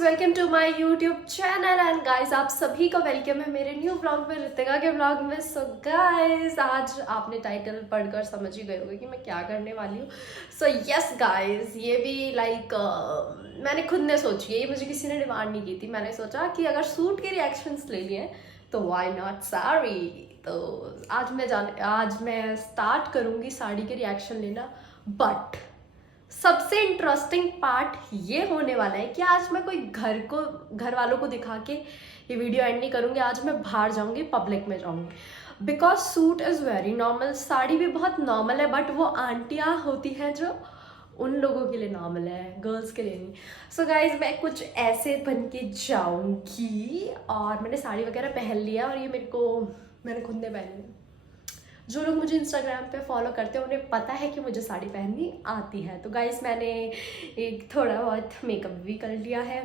Welcome to my YouTube channel and guys आप सभी का वेलकम है मेरे न्यू ब्लॉग में, ऋतिका के ब्लॉग में। सो गाइस आज आपने टाइटल पढ़कर समझ ही गए होंगे कि मैं क्या करने वाली हूँ। सो यस गाइस, ये भी मैंने खुद ने सोची है, ये मुझे किसी ने डिमांड नहीं की थी। मैंने सोचा कि अगर सूट के रिएक्शंस ले लिए तो व्हाई नॉट साड़ी। तो आज मैं स्टार्ट करूँगी साड़ी के रिएक्शन लेना। बट सबसे इंटरेस्टिंग पार्ट ये होने वाला है कि आज मैं कोई घर वालों को दिखा के ये वीडियो एंड नहीं करूँगी। आज मैं बाहर जाऊँगी, पब्लिक में जाऊँगी। Because suit is very normal, sari भी बहुत नॉर्मल है, बट वो आंटियाँ होती हैं जो उन लोगों के लिए नॉर्मल है, गर्ल्स के लिए नहीं। सो गाइज मैं कुछ ऐसे बन के जाऊँगी और मैंने साड़ी वगैरह पहन लिया और ये मैंने खुद ने पहनी है। जो लोग मुझे इंस्टाग्राम पे फॉलो करते हैं उन्हें पता है कि मुझे साड़ी पहननी आती है। तो गाइस मैंने एक थोड़ा बहुत मेकअप भी कर लिया है।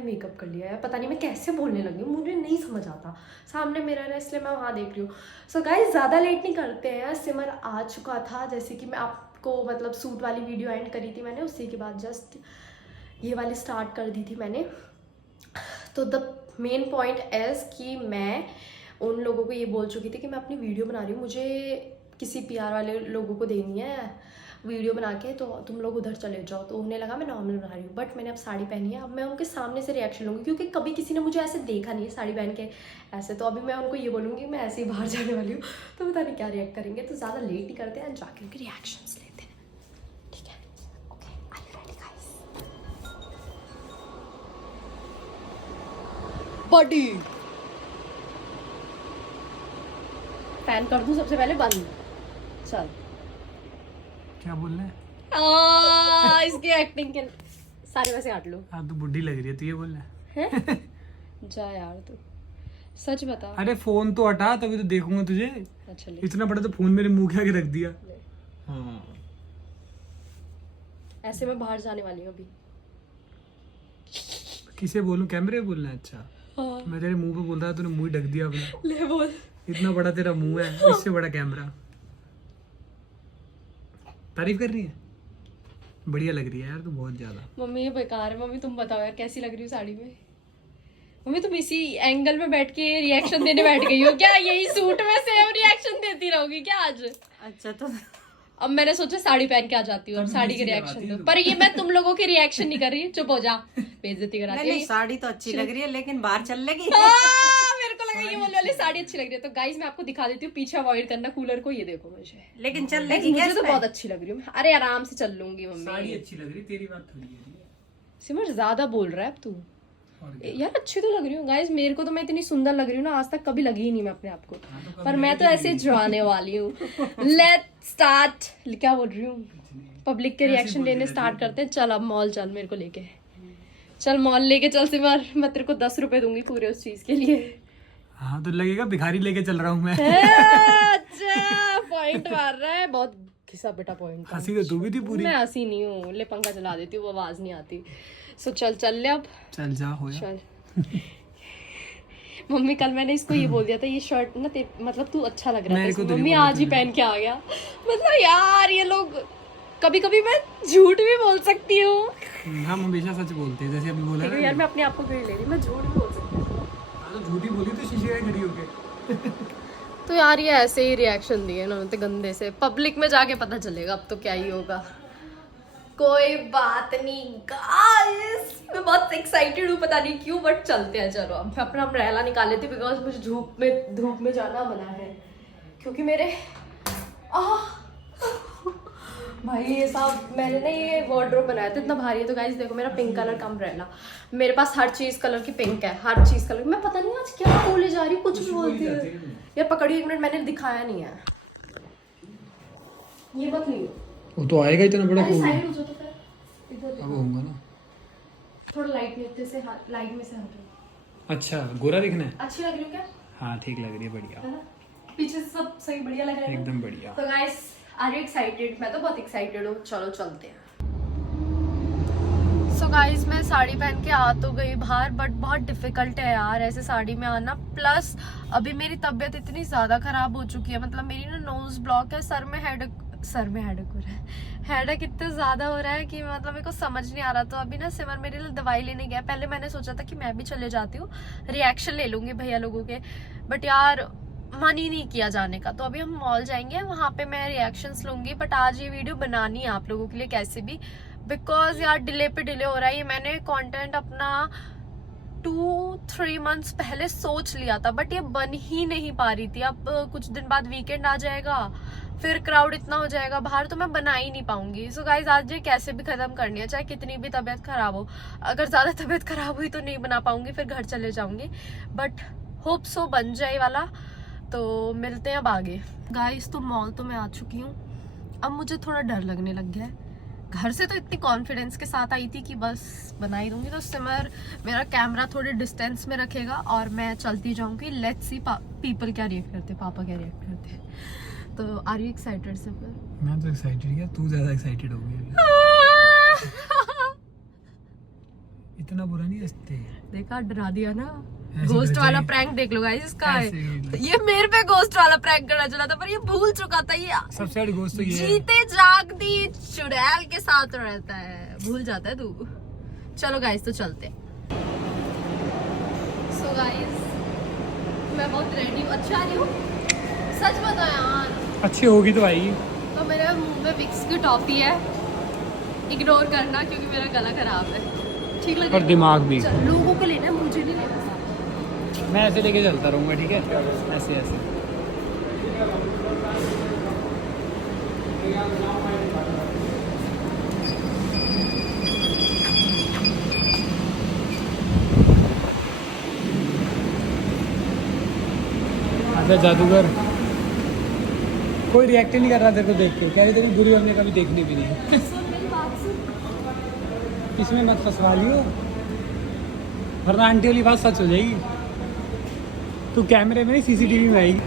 पता नहीं मैं कैसे बोलने लगी हूँ, मुझे नहीं समझ आता। सामने मिरर है इसलिए मैं वहाँ देख रही हूँ। सो गाइस ज़्यादा लेट नहीं करते हैं, सिमर आ चुका था। जैसे कि मैं आपको मतलब सूट वाली वीडियो एंड करी थी मैंने, उसी के बाद जस्ट ये वाली स्टार्ट कर दी थी मैंने। तो द मेन पॉइंट इज़ कि मैं उन लोगों को ये बोल चुकी थी कि मैं अपनी वीडियो बना रही हूँ, मुझे किसी पीआर वाले लोगों को देनी है वीडियो बना के, तो तुम लोग उधर चले जाओ। तो उन्हें लगा मैं नॉर्मल बना रही हूँ, बट मैंने अब साड़ी पहनी है। अब मैं उनके सामने से रिएक्शन लूँगी क्योंकि कभी किसी ने मुझे ऐसे देखा नहीं है साड़ी पहन के ऐसे। तो अभी मैं उनको ये बोलूँगी मैं ऐसे ही बाहर जाने वाली हूँ, तो पता नहीं क्या रिएक्ट करेंगे। तो ज़्यादा लेट नहीं करते हैं, जाके उनके रिएक्शंस लेते हैं, ठीक है? Okay, are you ready guys? बॉडी फैन कर दूँ सबसे पहले बंद। चल क्या बोल रहे हैं? इसकी एक्टिंग के सारे वैसे काट लो। हाँ तो बुढ़ी लग रही है, तू ये बोल रहा है? जा यार तू सच बता। अरे फोन तो हटा, तभी तो देखूंगा तुझे। अच्छा ले। इतना बड़ा तो फोन मेरे मुंह के आगे रख दिया। हाँ ऐसे मैं बाहर जाने वाली हूँ अभी। किसे बोलूं? कैमरे पे बोलना है? अच्छा हाँ। मैं तेरे मुंह पे बोल रहा था, तूने मुंह ही ढक दिया अपना। ले बोल। इतना बड़ा तेरा मुंह है, इससे बड़ा कैमरा। तारीफ कर रही है? बढ़िया लग रही है यार तू, बहुत ज्यादा। मम्मी ये बेकार है। मम्मी तुम बताओ यार कैसी लग रही हो साड़ी में? मम्मी तुम इसी एंगल में बैठ के रिएक्शन देने बैठ गई हो क्या? यही सूट में सेम रिएक्शन देती रहोगी क्या आज? अच्छा तो अब मैंने सोचा साड़ी पहन के आ जाती हूँ और साड़ी के रिएक्शन दो, पर ये मैं तुम लोगों के रिएक्शन नहीं कर रही। चुप हो जा, बेइज्जती कराती है। नहीं, साड़ी तो अच्छी लग रही है लेकिन बाहर चल लेगी। मेरे को लगा ये बोलने वाली साड़ी अच्छी लग रही है। तो गाइस मैं आपको दिखा देती हूँ, पीछे अवॉइड करना कूलर को। ये देखो मुझे, लेकिन चल Guys, लेगी। मुझे तो बहुत अच्छी लग रही हूँ। अरे आराम से चल लूंगी साड़ी मम्मी। अच्छी लग रही, तेरी बात थोड़ी है। सिमर ज्यादा बोल रहा है अब तू। यार अच्छी तो लग रही हूँ गाइस, मेरे को तो मैं इतनी सुंदर लग रही हूँ ना, आज तक कभी लगी ही नहीं मैं अपने आप को। पर मैं तो ऐसे जाने वाली हूँ। Let's start. क्या बोल रही हूँ? पब्लिक के रिएक्शन लेने स्टार्ट करते हैं। चल अब मॉल चल, मेरे को लेके चल, मॉल लेके चल सिमर। मैं तेरे को 10 रुपए दूंगी पूरे उस चीज के लिए। हाँ तो लगेगा भिखारी लेके चल रहा हूँ मैं। अच्छा पॉइंट मार रहा है, बहुत घिसा बेटा पॉइंट। हंसी तो तू भी थी पूरी। मैं हंसी नहीं हूँ, ले पंखा चला देती हूँ, वो आवाज नहीं आती। सो चल ले अब। चल जा हो जा। चल। मम्मी कल मैंने इसको ये बोल दिया था, ये शर्ट ना मतलब तू अच्छा लग रहा था, मम्मी आज ही पहन के आ गया। मतलब यार ये लोग, कभी कभी मैं झूठ भी बोल सकती हूँ। हम हमेशा सच बोलते हैं, जैसे अभी बोला ना। यार मैं अपने आप को क्यों ले रही, मैं झूठ भी बोल सकती हूँ। हाँ तो झूठी बोली तो शीशे में खड़ी होके। तो यार ये ऐसे ही रिएक्शन दिए ना तो गंदे से, पब्लिक में जाके पता चलेगा अब तो क्या ही होगा। कोई बात नहीं गाइस, मैं बहुत एक्साइटेड हूँ, पता नहीं क्यों, बट चलते हैं। चलो अब मैं अपना अम्ब्रेला निकाल लेती हूँ बिकॉज मुझे धूप में जाना मना है, क्योंकि मेरे भाई ये सब मैंने ना ये वार्डरोब बनाया था, इतना भारी है। तो गाइस देखो मेरा पिंक कलर का अम्ब्रेला, मेरे पास हर चीज कलर की पिंक है, हर चीज कलर। मैं पता नहीं आज क्या बोले जा रही हूँ, कुछ भी बोलती है यार। पकड़िए एक मिनट, मैंने दिखाया नहीं है, ये मत लियो। वो तो आएगा इतना बड़ा फूल। साइड हो जाओ तो फिर इधर अब होगा ना थोड़ा लाइट में से हटो। अच्छा गोरा दिखना है। अच्छी लग रही हो क्या? हाँ ठीक लग रही है, बढ़िया है ना? पीछे से सब सही बढ़िया लग रहा है एकदम बढ़िया। तो गाइस आर यू एक्साइटेड? मैं तो बहुत एक्साइटेड हूँ। चलो चलते हैं। सो गाइस मैं साड़ी पहन के आ तो गई बाहर, बट बहुत डिफिकल्ट है यार ऐसे साड़ी में आना। प्लस अभी मेरी तबीयत इतनी ज़्यादा ख़राब हो चुकी है, मतलब मेरी ना नोज ब्लॉक है, सर में हेडेक हो रहा है। हेडेक इतना ज़्यादा हो रहा है कि मतलब मेरे को समझ नहीं आ रहा। तो अभी ना सिमर मेरे लिए दवाई लेने गया। पहले मैंने सोचा था कि मैं भी चले जाती हूँ, रिएक्शन ले लूँगी भैया लोगों के, बट यार मन ही नहीं किया जाने का। तो अभी हम मॉल जाएंगे, वहाँ पे मैं रिएक्शंस लूँगी। बट आज ये वीडियो बनानी है आप लोगों के लिए कैसे भी, बिकॉज यार डिले पे डिले हो रहा है। ये मैंने कंटेंट अपना 2-3 मंथ्स पहले सोच लिया था, बट ये बन ही नहीं पा रही थी। अब कुछ दिन बाद वीकेंड आ जाएगा, फिर क्राउड इतना हो जाएगा बाहर, तो मैं बना ही नहीं पाऊंगी। सो गाइज आज ये कैसे भी खत्म करनी है, चाहे कितनी भी तबीयत खराब हो। अगर ज्यादा तबीयत खराब हुई तो नहीं बना पाऊंगी, फिर घर चले जाऊंगी, बट होप सो बन जाए वाला। तो मिलते हैं अब आगे। गाइज तो मॉल तो मैं आ चुकी हूँ, अब मुझे थोड़ा डर लगने लग गया है। घर से तो इतनी कॉन्फिडेंस के साथ आई थी कि बस बना ही दूंगी। तो सिमर मेरा कैमरा थोड़े डिस्टेंस में रखेगा और मैं चलती जाऊंगी। लेट्स सी पीपल क्या रिएक्ट करते, पापा क्या रिएक्ट करते। तो आर यू एक्साइटेड सिमर? मैं तो एक्साइटेड है, तू ज्यादा एक्साइटेड हो गई। इतना बुरा नहीं हंसते। देखा, डरा दिया ना। ऐसे घोस्ट डर वाला जाएगी। प्रैंक देख लो गाइस इसका है। ऐसे ही। ये मेरे पे घोस्ट वाला प्रैंक करना चला था, पर ये भूल चुका था। ये सबसे बड़ी गोश्त तो ये है। जीते जागती चुड़ैल के साथ रहता है, भूल जाता है तू। चलो गाइस तो चलते। सो गाइस मैं बहुत रेडी हूँ, अच्छा आ रही हूँ, सच बता यार। अच्छी होगी तो आएगी। तो मेरे मुंह में विक्स की टॉफी है, इग्नोर करना क्योंकि मेरा गला खराब है। ठीक लगे? और दिमाग भी। लोगों को लेना है, मुझे नहीं लेना। मैं ऐसे लेके चलता रहूंगा, ठीक है? ऐसे ऐसे। अच्छा जादूगर कोई रिएक्ट नहीं कर रहा तेरे को देख के, कह रही तेरी बुरी हमने कभी देखनी भी नहीं। इसमें मत फंसवा लियो, वरना आंटी वाली बात सच हो जाएगी। तू कैमरे में नहीं सीसीटीवी में आएगी।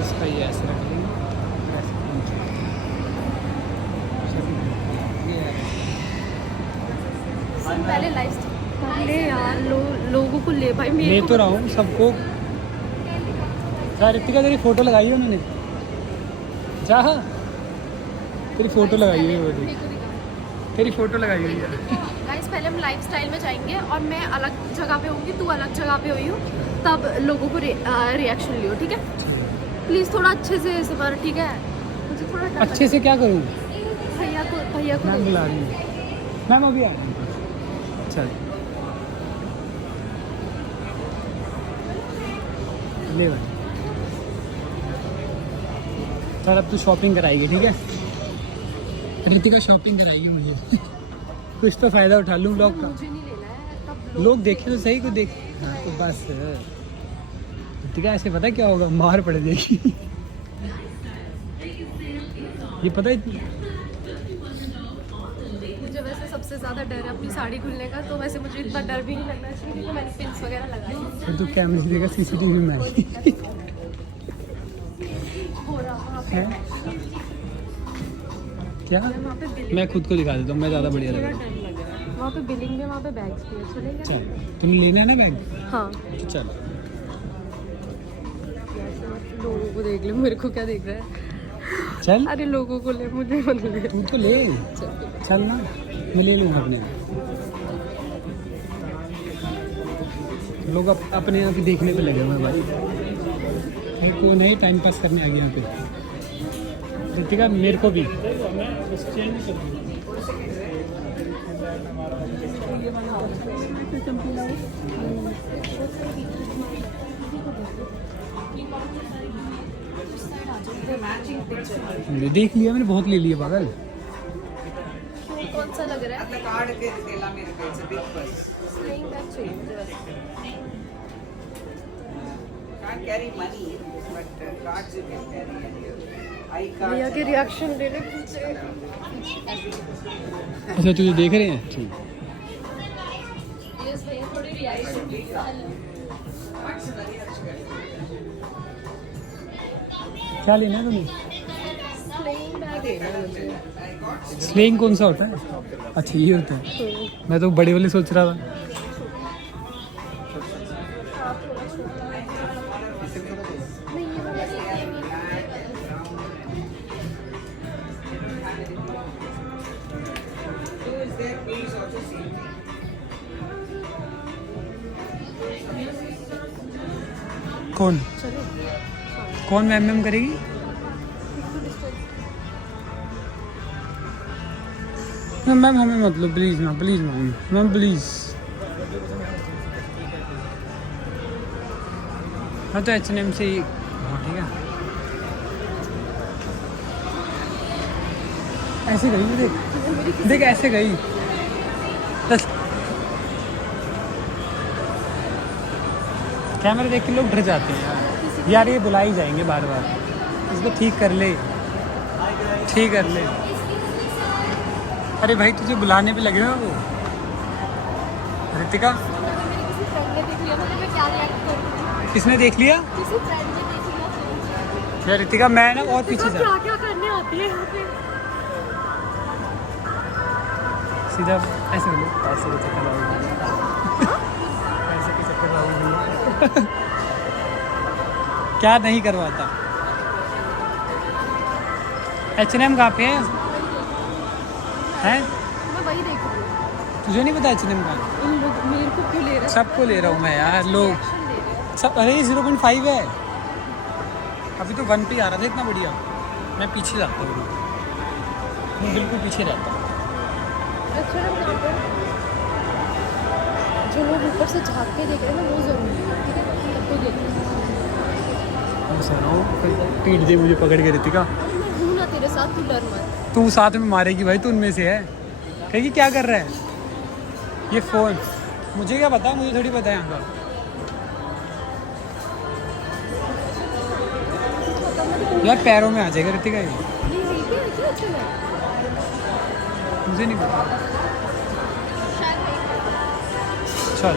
इसका ये ऐसे रख लेंगे, पहले लाइफ ले यार, लोगों को ले भाई। मेरे ले को तो रहा हूँ सबको। रितिका तेरी फोटो लगाई है उन्होंने, जा तेरी फोटो लगाई हुई है, मेरे को दिखा। तेरी फोटो लगाई हुई है। गाइस पहले हम लाइफस्टाइल में जाएंगे और मैं अलग जगह पे होंगी, तू अलग जगह पे हुई हो, तब लोगों को रिएक्शन लियो, ठीक है? प्लीज थोड़ा अच्छे से सिमर, ठीक है? मुझे थोड़ा डर अच्छे से क्या करूँ? भैया को मैम ले। बुला रही हूँ। मैम अभी आ रही हूँ। चल ले भाई, चल अब तू शॉपिंग कराएगी, ठीक है? रितिका शॉपिंग कराएगी मुझे। कुछ तो फायदा उठा लूँ ब्लॉग का। मुझे नहीं लेना है, तब लोग देखे तो सही, कुछ देख। हाँ तो बस रितिका ऐसे पता क्या होगा, मार पड़ जाएगी। ये पता है मुझे वैसे सबसे ज्यादा डर है अपनी साड़ी खुलने का, तो वैसे मुझे इतना डर भी नहीं लगना चाहिए क्योंकि मैंने पिन्स वगैरह लगाई हैं। फिर तू कैमरे से देखा सीसीटीवी में आई हो रहा वहाँ पे, है क्या? वहाँ पे बिलिंग, मैं खुद को दिखा देता हूँ, मैं ज़्यादा बढ़िया लग रहा हूँ। टाइम लग रहा है वहाँ पे बिलिंग में, वहाँ पे बैग्स भी है। चलेंगे? चल तुम्हें लेना है ना बैग? हाँ। तो चल। लोगों को देख ले, मेरे को क्या देख रहा है? चल अरे लोगों को ले, मुझे मत ले। तू तो ले, चल ना, मैं ले लूँगा अपने। लोग अपने आप ही देखने पे लगे हुए हैं भाई। कोई नहीं, टाइम पास करने आ गया यहाँ पे। रितिका मेरे को भी देख लिया मैंने, बहुत ले लिया पागल। कौन सा लग रहा है? कार्ड के दिला मेरे को से बिग बस स्लिंग बैग चाहिए मुझे वैसे। can't carry money but cards you can carry and I भैया cards के रिएक्शन ले ले पीछे। अच्छा तुझे देख रहे हैं? ठीक। यस भैया थोड़ी रिएक्शन। क्या लेना है तुम्हें? स्लिंग बैग लेना है मुझे। स्लिंग कौन सा होता है? अच्छा ये होता है, मैं तो बड़े वाले सोच रहा था। कौन चलो कौन मैम करेगी? मैम हमें मतलब प्लीज मैम प्लीज। हाँ तो H&M से ही। हाँ ठीक है। ऐसे गई वो, देख देख ऐसे गई। बस कैमरे देख के लोग डर जाते हैं यार ये बुला ही जाएंगे बार बार। इसको ठीक कर ले। अरे भाई तुझे बुलाने पे लगे हुए वो। रितिका किसी फ्रेंड ने देख लिया तो मैं क्या रिएक्ट करूँ? किसने देख लिया? किसी फ्रेंड ने देख लिया तो यार रितिका मैं ना और पीछे जा। क्या क्या करने आती है यहाँ पे? सीधा ऐसे बोलो। ऐसे के चक्कर लाओगी। ऐसे के चक्कर लाओगी। क्या नहीं करवाता। H&M कहाँ पे है? मैं वही देख रही हूँ। तुझे नहीं पता H&M का? इन लोग मेरे को क्यों ले रहे हैं? सबको ले रहा हूँ मैं यार। लोग Reaction दे रहे हैं। सब। अरे 0.5 है। अभी तो 1 पे आ रहा था इतना बढ़िया। मैं पीछे जाता हूँ, मैं बिल्कुल पीछे रहता हूँ। अच्छा ना यहाँ पर जो लोग ऊपर से झाँक के देख रहे हैं ना वो जरूरी है, ठीक है? सबको देख मैं सह रहा हूँ, पीट दे मुझे पकड़ के रितिका। मैं हूँ ना तेरे साथ, तू डर मत। तू साथ में मारेगी भाई, तू उनमें से है। कहेगी क्या कर रहा है ये फ़ोन? मुझे क्या पता, मुझे थोड़ी पता है यहाँ का। यार पैरों में आ जाएगा रितिका ये। ये यहीं पे है क्या? अच्छा ना मुझे नहीं पता। शायद नहीं। चल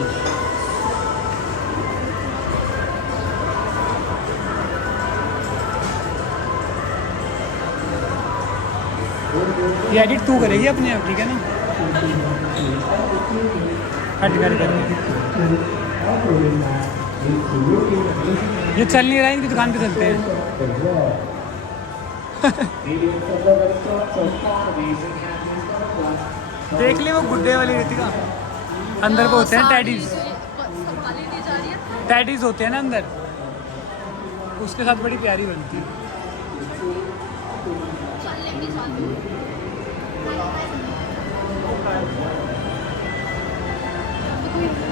ये एडिट तू करेगी अपने आप, ठीक है ना? हट कर ये चल नहीं रहा है, इनकी दुकान पे चलते हैं। देख ले वो गुड्डे वाली रितिका, अंदर वो होते हैं टैडीज। संभाली नहीं जा रही है। टैडीज होते हैं ना अंदर, उसके साथ बड़ी प्यारी बनती है। चल लेके जाती हूँ।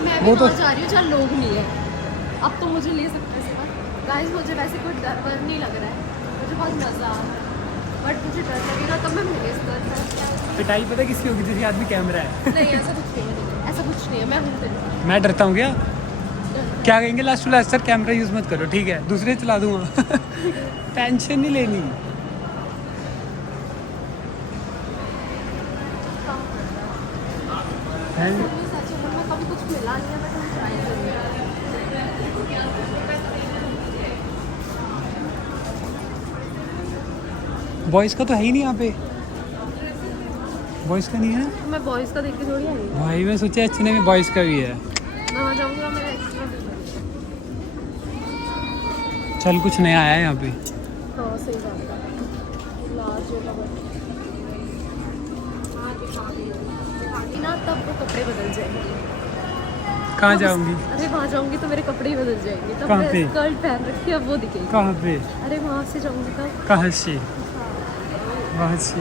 मैं भी वो तो- वहाँ जा रही हूँ जहाँ लोग नहीं है। अब तो मुझे ले सकते हैं सिवा। गाइस मुझे वैसे कोई डर वर नहीं लग रहा है, मुझे बहुत मज़ा आ रहा है। बट मुझे डर लगेगा तब मैं मेरे तरफ। पिटाई पता किसकी होगी? जिसके आदमी कैमरा है। नहीं ऐसा कुछ नहीं है, ऐसा कुछ नहीं है। मैं हूँ तेरे मैं डरता हूँ क्या? क्या कहेंगे last to last? Sir camera use मत करो, ठीक है? दूसरे चला दूंगा। टेंशन नहीं लेनी। हैं? सच में मैं कभी कुछ मिला नहीं है, बट हम ट्राई करेंगे। बॉयज़ का तो है ही नहीं यहाँ पे। बॉयज़ का नहीं है मैं बॉयज़ का देख के थोड़ी आई हूँ। भाई। मैं सोचा H&M में बॉयज़ का भी है। मैं वहाँ जाऊँगी और मेरा एक्स्ट्रा बिल बनेगा। चल कुछ नया आया है यहाँ पे। हाँ सही बात है। लार्ज ना तब वो कपड़े बदल जाएंगे। कहाँ जाऊँगी? अरे वहाँ जाऊँगी तो मेरे कपड़े ही बदल जाएंगे। तब कहाँ मैं पे? स्कर्ट पहन रखी है, अब वो दिखेगी। कहाँ पे? अरे वहाँ से जाऊँगी तब। कहाँ से? वहाँ से।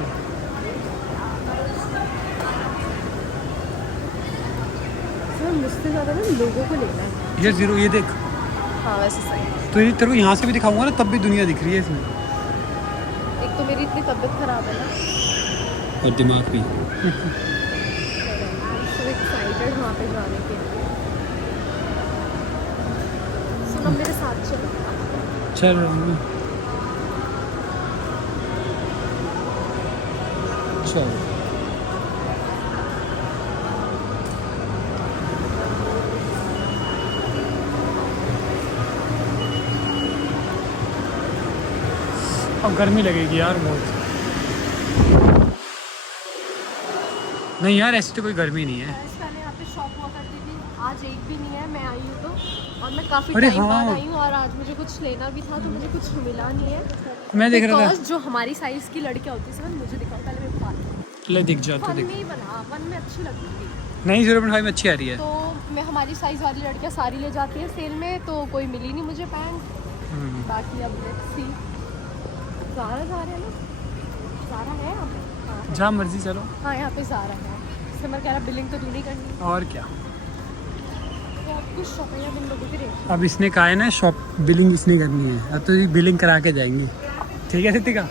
सर मुझसे ज़्यादा ना लोगों को लेना है। ये जीरो, ये देख। हाँ वैसे सही। तो ये तेरे को यहाँ से भी दिखाऊंगा ना, तब भी दुनिया दिख रही है इसमें। एक तो मेरी इतनी तबीयत खराब है ना, और दिमाग भी। सो एक्साइटेड वहाँ पे जाने के लिए। सुनो मेरे साथ चलो। चल रहा हूँ। चल अब गर्मी लगेगी यार बहुत। नहीं यार ऐसी तो कोई गर्मी नहीं है। पहले यहाँ पे शॉप हुआ करती थी, आज एक भी नहीं है। मैं आई हूँ तो, और मैं काफ़ी अरे टाइम बाद हाँ। आई हूँ, और आज मुझे कुछ लेना भी था तो मुझे कुछ मिला नहीं है। मैं देख रहा था। Because जो हमारी साइज़ की लड़कियाँ होती है समझ, मुझे दिखाओ पहले मेरे पास। ले दिख जा तो वन दिख। में ही बना, वन में अच्छी लगती थी। नहीं 0.5 में अच्छी आ रही है। तो में हमारी साइज़ वाली लड़कियाँ सारी ले जाती हैं सेल में, तो कोई मिली नहीं मुझे पैंट। बाकी अब लेट्स सी। ज़ारा जा रहे हैं ना, ज़ारा है यहाँ पे? हाँ जहाँ मर्जी चलो। हाँ यहाँ पे ज़ारा है। सिमर कह रहा बिलिंग तो तू नहीं करनी, और क्या, तो अब कुछ शॉपिंग अब इन लोगों की रेट। अब इसने कहा है ना शॉप बिलिंग इसने करनी है, अब तो ये बिलिंग करा के जाएंगी। ठीक है रितिका?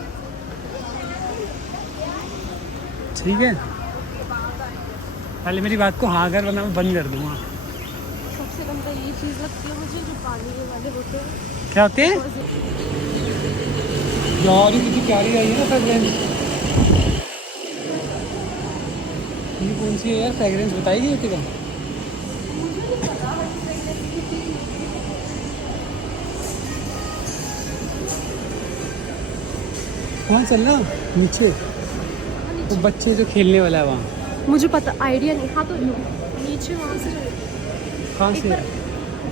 ठीक है, पहले मेरी बात को हाँ कर वरना मैं बंद कर दूँगा। सबसे कम तो ये चीज़ लगती है मुझे जो पानी वाले होते हैं। क्या होते हैं यार, ये कितनी प्यारी आई है ना फ्रेगरेंस। ये कौन सी है यार फ्रेगरेंस, बताएगी रितिका? वहाँ चलना नीचे, वो बच्चे जो खेलने वाला है वहाँ। मुझे पता आइडिया नहीं। हाँ तो नीचे वहाँ से कहाँ एक से? बार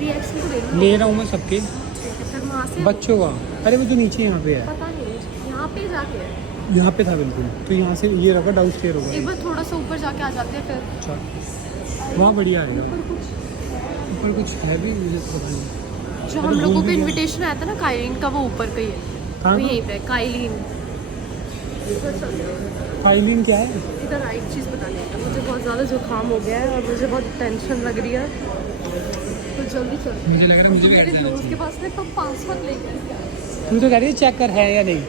रिएक्शन तो दे लूँ। ले रहा हूँ मैं सबके फिर वहाँ से बच्चों का। अरे वो तो नीचे यहाँ पे है, पता नहीं मुझे। यहाँ पे जाके है। यहाँ पे था बिल्कुल, तो यहाँ से ये रखा डाउन स्टेयर होगा। एक बार थोड़ा सा ऊपर जाके आ जाते हैं फिर। अच्छा वहाँ बढ़िया आएगा। ऊपर कुछ है भी, मुझे तो पता नहीं। जो अरे हम लोगों भूल को भी गया। इनविटेशन आया था ना काइलिन का, वो ऊपर का ही है। हाँ वो यहीं पे काइलिन। फाइलिन क्या है? इधर राइट चीज़ बताने का, मुझे बहुत ज़्यादा जुकाम हो गया है और मुझे बहुत टेंशन लग रही है, तो जल्दी चल। मुझे लग रहा है मुझे भी मेरे करना दोस्त चाहिए। के पास में तुम पासवर्ड लेके तू तो कह रही है चेक कर है या नहीं।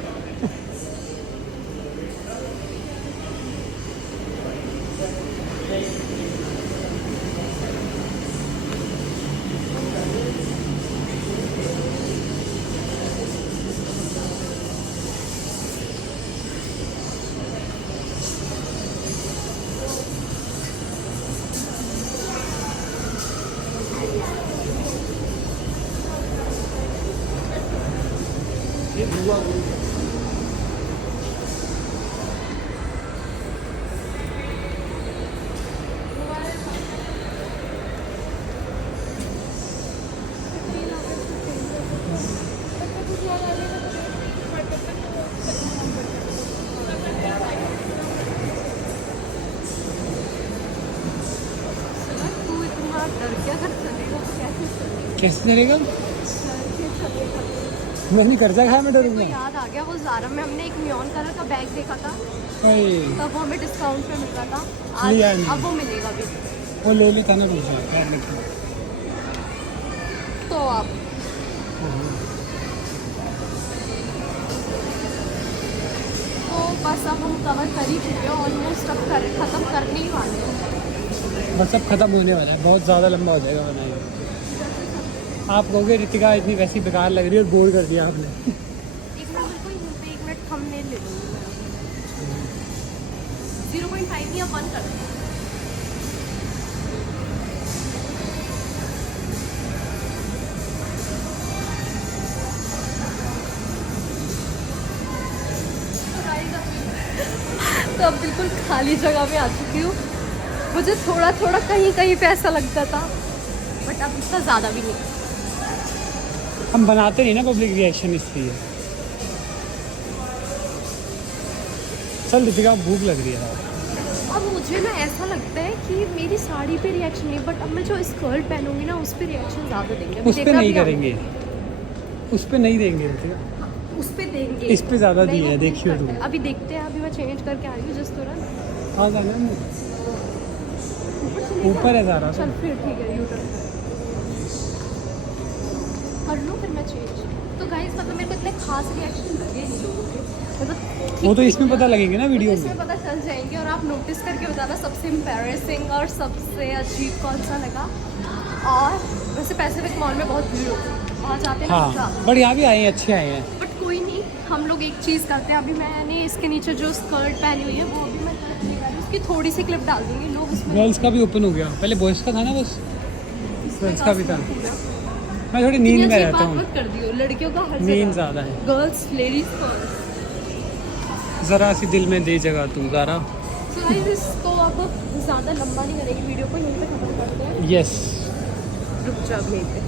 तू इतना डर क्या कर चलेगा, तो कैसे चलेगा? कैसे चलेगा? डर के चलेगा। मैंने कर्जा खाया, मैं मेरे को डरूंगा? याद आ गया, वो ज़ारा में हमने एक नियॉन कलर का बैग देखा था, अरे, तब वो हमें डिस्काउंट पे मिल रहा था। लिया आज नहीं। अब वो मिलेगा भी। वो ले लेता ना दूसरा यार लेकिन। तो आप तो बस अब हम कवर कर ही चुके हैं ऑलमोस्ट, अब ख़त्म करने ही वाले हैं। बस अब खत्म होने वाला है, बहुत ज़्यादा लंबा हो जाएगा वरना ये। आप कहोगे रितिका इतनी वैसी बेकार लग रही है और बोर कर दिया आपने। एक मिनट बिल्कुल यहीं पे 1 मिनट थंबनेल ले लूँगी मैं। 0.5 या 1 कर दूँ। तो अब बिल्कुल खाली जगह में आ चुकी हूँ। मुझे थोड़ा थोड़ा कहीं कहीं पे ऐसा लगता था, बट अब इतना ज़्यादा भी नहीं। हम बनाते नहीं ना पब्लिक रिएक्शन, इसलिए। चल रितिका भूख लग रही है। अब मुझे ना ऐसा लगता है कि मेरी साड़ी पे रिएक्शन नहीं, बट अब मैं जो स्कर्ट पहनूंगी ना उस पे रिएक्शन ज़्यादा देंगे। अभी उस पे देखना नहीं भी आगे। करेंगे, उस पे नहीं देंगे रितिका, हाँ, उस पे देंगे। इस पे ज़्यादा नहीं, दिए वो है, देखियो करते तुम। हैं। अभी देखते हैं, अभी मैं चेंज करके आई हूँ जिस तुरंत। हाँ जाना है, ऊपर चलेगा? ऊपर है सारा। चल फिर ठीक है, यू टर्न कर लो, फिर मैं चेंज। तो गाइस मतलब मेरे को इतने खास रिएक्शन लगे नहीं लोगों के, मतलब वो तो इसमें पता लगेंगे ना वीडियो इसमें में। पता चल जाएंगे, और आप नोटिस करके बताना सबसे एम्बैरेसिंग और सबसे अजीब कौन सा लगा। और वैसे पैसिफिक मॉल में बहुत भीड़ होती है, वहाँ जाते हैं ना हाँ ज़्यादा। बट यहाँ भी आए हैं, अच्छे आए हैं। बट कोई नहीं, हम लोग एक चीज़ करते हैं। अभी मैंने इसके नीचे जो स्कर्ट पहनी हुई है वो अभी मैं क्लिप नहीं कर रही, उसकी थोड़ी सी क्लिप डाल दूँगी, लोग उसमें गर्ल्स का भी ओपन हो गया, पहले बॉयज़ का था ना बस, गर्ल्स का भी था। मैं थोड़ी नींद में रहता हूँ, कर दियो लड़कियों का हर नींद ज़्यादा है। Girls ladies first. ज़रा सी दिल में दे जगह तू ज़रा। सो गाइस इसको अब ज़्यादा लंबा नहीं करेंगे, वीडियो को यहीं पे खत्म करते हैं। यस, रुक जा अब यहीं पे।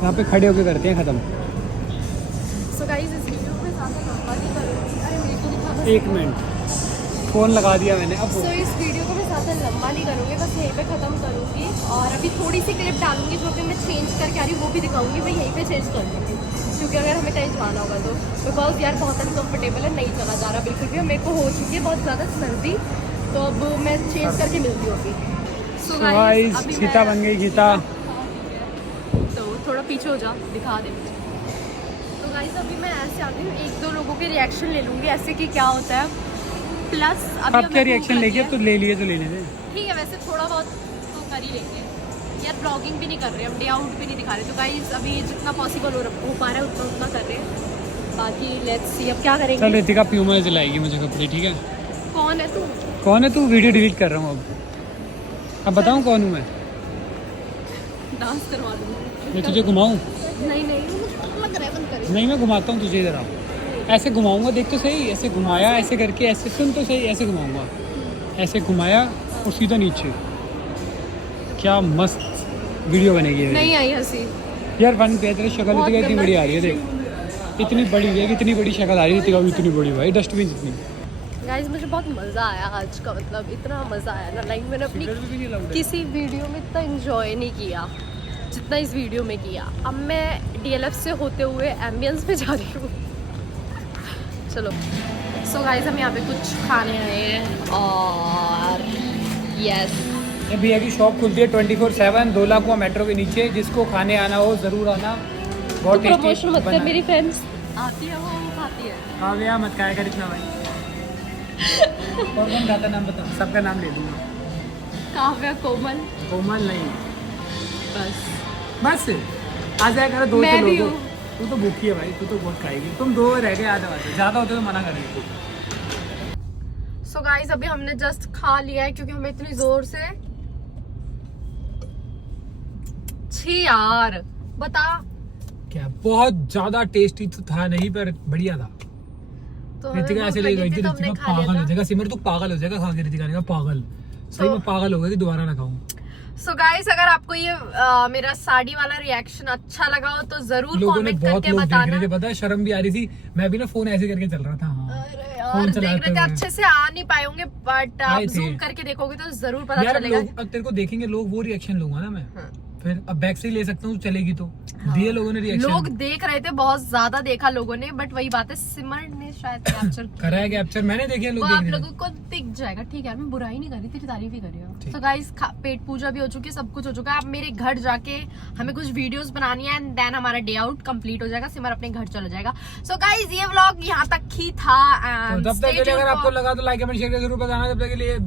यहाँ पे खड़े होके करते हैं ख़त्म। सो गाइस इस वीडियो को मैं ज़्यादा लंबा नहीं करूँगी। अरे मेरे को दिखा बस। 1 मिनट, फ़ोन लगा दिया मैंने अब। सो इस वीडियो को मैं ज़्यादा लंबा नहीं करूँगी, बस यहीं पे ख़त्म करूँगी। और अभी थोड़ी सी क्लिप डालूंगी जो कि मैं चेंज करके आ रही हूँ, वो भी दिखाऊंगी। मैं यहीं पे चेंज कर दूँगी क्योंकि अगर हमें कहीं जाना होगा तो, बिकॉज यार बहुत अनकम्फर्टेबल है, नहीं चला जा रहा बिल्कुल भी। मेरे को हो चुकी है बहुत ज़्यादा सर्दी, तो अब मैं चेंज करके मिलती हूँ अभी। सो गाइस अभी गीता बन गई गीता। तो थोड़ा पीछे हो जा, दिखा दे मुझे। तो गाइस अभी मैं ऐसे आती हूँ, एक दो लोगों के रिएक्शन ले लूँगी ऐसे कि क्या होता है। प्लस अभी अब क्या रिएक्शन लेके तो ले लिए तो लेने दे। ठीक है, वैसे थोड़ा बहुत तो कर ही लेंगे यार। ब्लॉगिंग भी नहीं कर रहे हम, डे आउट भी नहीं दिखा रहे, तो गाइस अभी जितना पॉसिबल हो पा रहा है उतना कर रहे हैं। बाकी लेट्स सी अब क्या करेंगे। चल रितिका प्यूमा से लाएगी मुझे कपड़े, ठीक है। कौन है तू? कौन है तू? वीडियो डिलीट कर रहा हूँ अब बताऊँ कौन हूँ मैं? डांस करवा दूँगी। मैं तुझे घुमाऊँ? नहीं लग रहा है, बंद कर। नहीं मैं घुमाता हूँ तुझे, जरा ऐसे घुमाऊंगा, देख तो सही। ऐसे घुमाया, ऐसे करके, ऐसे सुन तो सही, ऐसे घुमाऊंगा, ऐसे घुमाया और सीधा नीचे। क्या मस्त वीडियो बनेगी ये। नहीं आई हंसी यार वन पे तेरी शक्ल बहुत इतनी गंदा बड़ी आ रही है, देख इतनी बड़ी है, इतनी बड़ी शक्ल आ रही है तेरी, इतनी बड़ी भाई, डस्टबिन जितनी। गाइस मुझे बहुत मज़ा आया आज का, मतलब इतना मज़ा आया ना, लाइक मैंने अपनी किसी वीडियो में इतना एंजॉय नहीं किया जितना इस वीडियो में किया। अब मैं DLF से होते हुए एम्बियंस में जा रही हूँ। चलो सो गाइस हम यहाँ पे कुछ खाने आए हैं और यस ये भैया की शॉप खुलती है 24/7 2 लाख मेट्रो के नीचे। जिसको खाने आना हो ज़रूर आना, बहुत टेस्टी। प्रमोशन मत कर, मेरी फ्रेंड्स आती है वो खाती है। हाँ भैया मत खाया कर इतना भाई। और कौन खाता नाम बता, सबका नाम ले दूँगा। काव्या, कोमल, कोमल नहीं, बस आ जाया करो। दो मैं तो भी लोगों, हूँ। तू तो भूखी है भाई, तू तो बहुत खाएगी। तुम 2 रह गए, आ जाओ ज़्यादा होते तो मना करेंगे। सो गाइस अभी हमने जस्ट खा लिया है क्योंकि हमें इतनी जोर से छी यार बता। क्या बहुत ज़्यादा टेस्टी तो था नहीं, पर बढ़िया था। तो हमें रितिका भूख ऐसे ले लगी गई थी थी, तो हमने रितिका खा लिया पागल था। हो जाएगा। सिमर तू पागल हो जाएगा खा के। रितिका ने कहा पागल, सही में पागल हो गया कि दोबारा ना खाऊं। सो गाइस अगर आपको ये मेरा साड़ी वाला रिएक्शन अच्छा लगा हो तो जरूर लोगों ने कमेंट बहुत करके लोग देख बताना। रहे थे, पता है शर्म भी आ रही थी। मैं भी ना फोन ऐसे करके चल रहा था। हाँ अरे यार फोन देख चलाते रहे थे, हुए। अच्छे से आ नहीं पाएंगे बट आप आए थे। जूम करके देखोगे तो जरूर पता यार चलेगा। लोग अब तेरे को देखेंगे लोग, वो रिएक्शन लूंगा ना मैं। हाँ। फिर अब बैक से ही ले सकता हूँ, चलेगी तो। दिए लोगों ने रिएक्शन, लोग देख रहे थे, बहुत ज्यादा देखा लोगों ने, बट वही बात है सिमर ने शायद कैप्चर करा है कैप्चर, मैंने देखे लोग वो देख आप रहे थे। लोगों को दिख जाएगा। ठीक है मैं बुराई नहीं कर रही, तेरी तारीफ ही कर रही हूँ। ठीक। तो गाइस पेट पूजा भी हो चुकी है, सब कुछ हो चुका है। अब मेरे घर जाके हमें कुछ वीडियोस बनानी है एंड देन हमारा डे आउट कंप्लीट हो जाएगा, सिमर अपने घर चला जाएगा। सो गाइस ये व्लॉग यहाँ तक ही था तो एंड तब तक के लिए अगर आपको लगा तो लाइक कमेंट शेयर जरूर बताना। तब तक के लिए